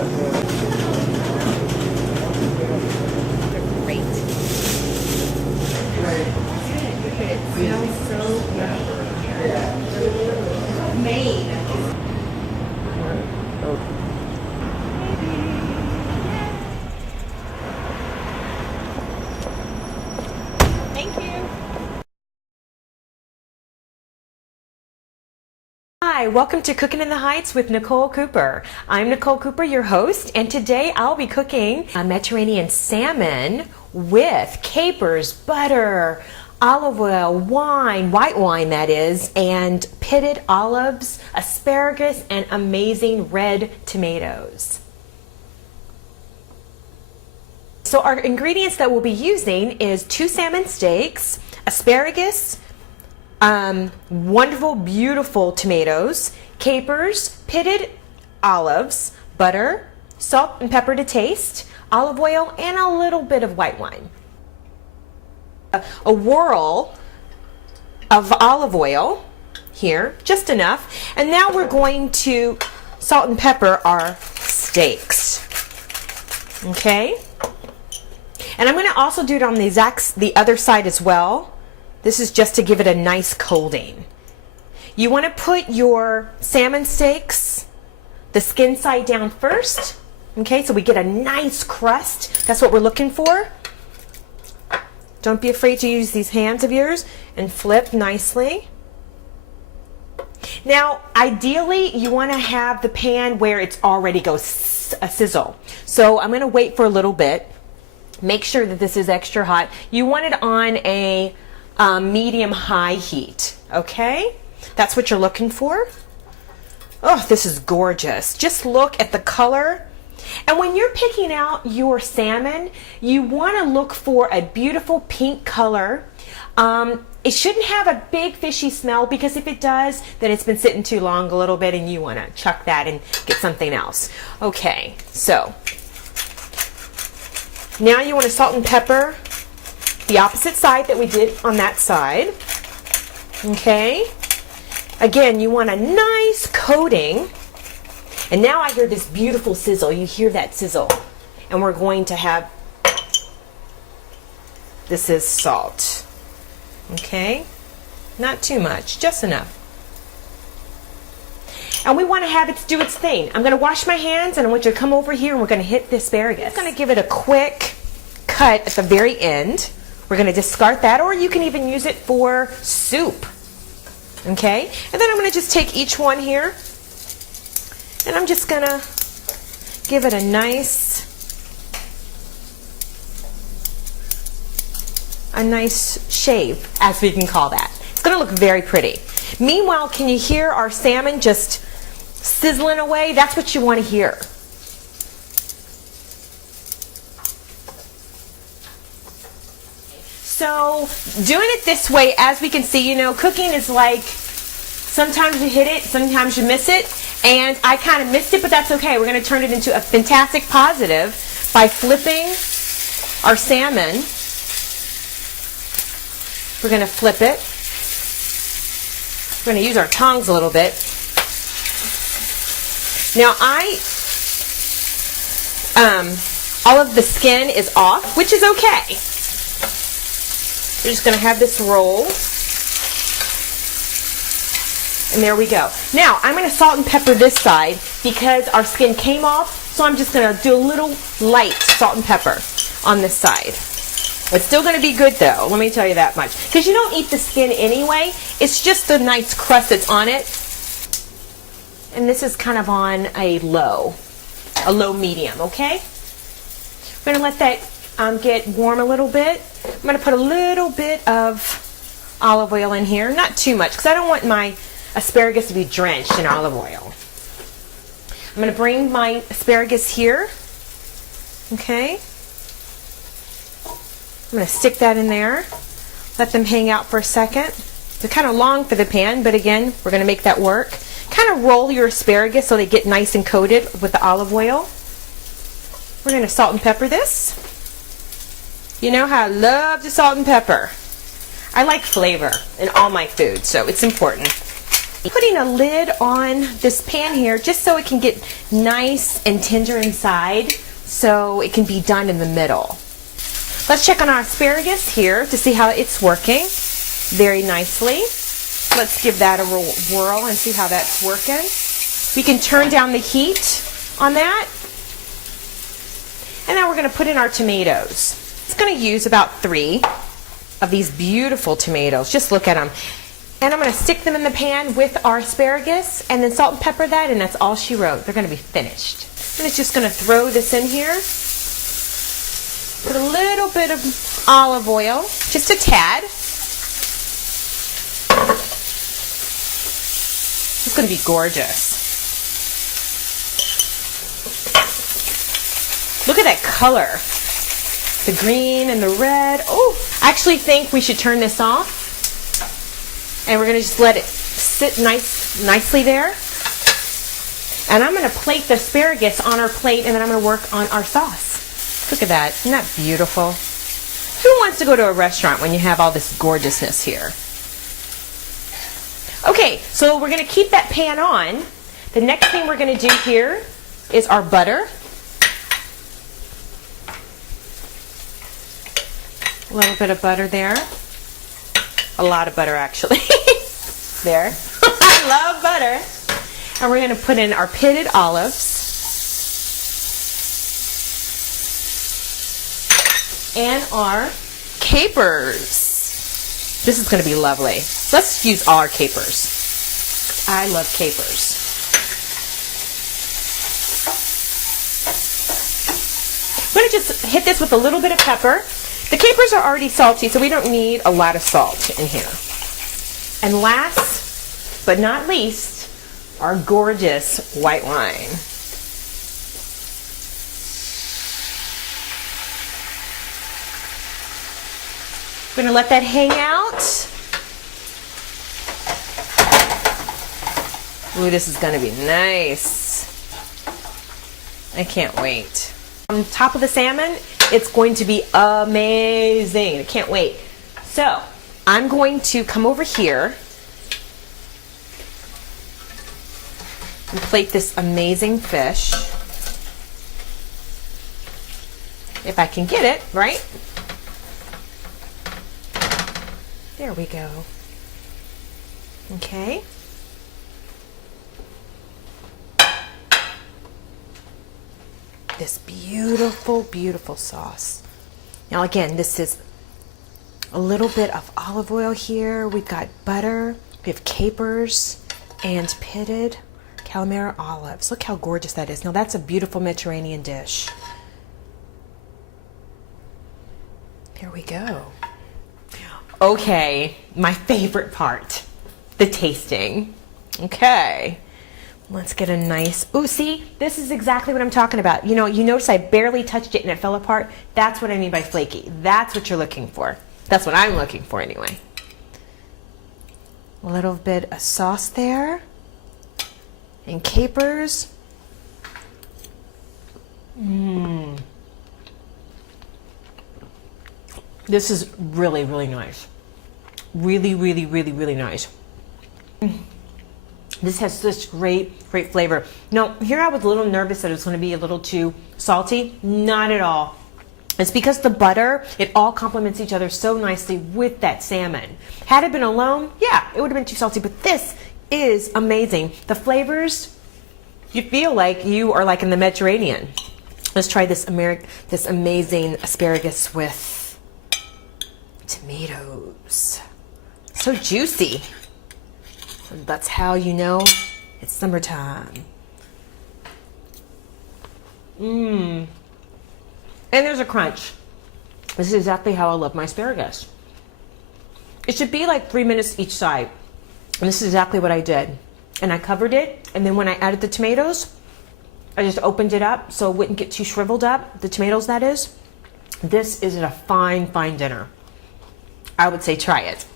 Great. It smells so good. Made. Thank you. Hi, welcome to Cooking in the Heights with Nicole Cooper. I'm Nicole Cooper, your host, and today I'll be cooking a Mediterranean salmon with capers, butter, olive oil, wine, white wine that is, and pitted olives, asparagus, and amazing red tomatoes. So our ingredients that we'll be using is 2 salmon steaks, asparagus, wonderful, beautiful tomatoes, capers, pitted olives, butter, salt and pepper to taste, olive oil, and a little bit of white wine. A whirl of olive oil here, just enough. And now we're going to salt and pepper our steaks. Okay? And I'm going to also do it on the other side as well. This is just to give it a nice coating. You want to put your salmon steaks, the skin side down first. Okay, so we get a nice crust. That's what we're looking for. Don't be afraid to use these hands of yours and flip nicely. Now, ideally, you want to have the pan where it's already a sizzle. So I'm going to wait for a little bit. Make sure that this is extra hot. You want it on a medium-high heat, okay? That's what you're looking for. Oh, this is gorgeous. Just look at the color. And when you're picking out your salmon, you want to look for a beautiful pink color. It shouldn't have a big fishy smell, because if it does, then it's been sitting too long a little bit and you want to chuck that and get something else. Okay, so now you want to salt and pepper the opposite side that we did on that side. Okay, again, you want a nice coating. And now I hear this beautiful sizzle. You hear that sizzle. And we're going to have, this is salt. Okay? Not too much, just enough. And we want to have it do its thing. I'm going to wash my hands and I want you to come over here and we're going to hit the asparagus. I'm going to give it a quick cut at the very end. We're going to discard that, or you can even use it for soup. Okay? And then I'm going to just take each one here. And I'm just going to give it a nice shave, as we can call that. It's going to look very pretty. Meanwhile, can you hear our salmon just sizzling away? That's what you want to hear. So doing it this way, as we can see, you know, cooking is like, sometimes you hit it, sometimes you miss it. And I kind of missed it, but that's okay. We're going to turn it into a fantastic positive by flipping our salmon. We're going to flip it. We're going to use our tongs a little bit. Now all of the skin is off, which is okay. We're just going to have this roll. And there we go. Now, I'm going to salt and pepper this side because our skin came off, so I'm just going to do a little light salt and pepper on this side. It's still going to be good, though, let me tell you that much. Because you don't eat the skin anyway. It's just the nice crust that's on it. And this is kind of on a low medium, okay? We're going to let that get warm a little bit. I'm going to put a little bit of olive oil in here. Not too much, because I don't want my asparagus to be drenched in olive oil. I'm going to bring my asparagus here. Okay. I'm going to stick that in there. Let them hang out for a second. They're kind of long for the pan, but again, we're going to make that work. Kind of roll your asparagus so they get nice and coated with the olive oil. We're going to salt and pepper this. You know how I love the salt and pepper. I like flavor in all my food, so it's important. Putting a lid on this pan here just so it can get nice and tender inside, so it can be done in the middle. Let's check on our asparagus here to see how it's working very nicely. Let's give that a whirl and see how that's working. We can turn down the heat on that. And now we're going to put in our tomatoes. It's going to use about 3 of these beautiful tomatoes. Just look at them. And I'm going to stick them in the pan with our asparagus and then salt and pepper that, and that's all she wrote. They're going to be finished. I'm just going to throw this in here. Put a little bit of olive oil, just a tad. It's going to be gorgeous. Look at that color. The green and the red. Oh, I actually think we should turn this off. And we're going to just let it sit nicely there. And I'm going to plate the asparagus on our plate, and then I'm going to work on our sauce. Look at that. Isn't that beautiful? Who wants to go to a restaurant when you have all this gorgeousness here? Okay, so we're going to keep that pan on. The next thing we're going to do here is our butter. A little bit of butter there. A lot of butter, actually. There. I love butter. And we're going to put in our pitted olives. And our capers. This is going to be lovely. Let's use all our capers. I love capers. I'm going to just hit this with a little bit of pepper. The capers are already salty, so we don't need a lot of salt in here. And last but not least, our gorgeous white wine. We're going to let that hang out. Ooh, this is going to be nice. I can't wait. On top of the salmon, it's going to be amazing. I can't wait. So, I'm going to come over here and plate this amazing fish. If I can get it, right? There we go. Okay. This beautiful, beautiful sauce. Now again, this is a little bit of olive oil here. We've got butter, we have capers, and pitted calamari olives. Look how gorgeous that is. Now that's a beautiful Mediterranean dish. Here we go. Okay, my favorite part, the tasting. Okay. Let's get a nice, ooh, see, this is exactly what I'm talking about. You know, you notice I barely touched it and it fell apart. That's what I mean by flaky. That's what you're looking for. That's what I'm looking for anyway. A little bit of sauce there. And capers. Mmm. This is really, really nice. Really, really, really, really nice. This has such great flavor. Now, here I was a little nervous that it's going to be a little too salty. Not at all. It's because the butter, it all complements each other so nicely with that salmon. Had it been alone, yeah, it would have been too salty, but this is amazing. The flavors, you feel like you are like in the Mediterranean. Let's try this amazing asparagus with tomatoes. So juicy. That's how you know it's summertime. Mmm. And there's a crunch. This is exactly how I love my asparagus. It should be like 3 minutes each side. And this is exactly what I did. And I covered it, and then when I added the tomatoes, I just opened it up so it wouldn't get too shriveled up, the tomatoes that is. This is a fine, fine dinner. I would say try it.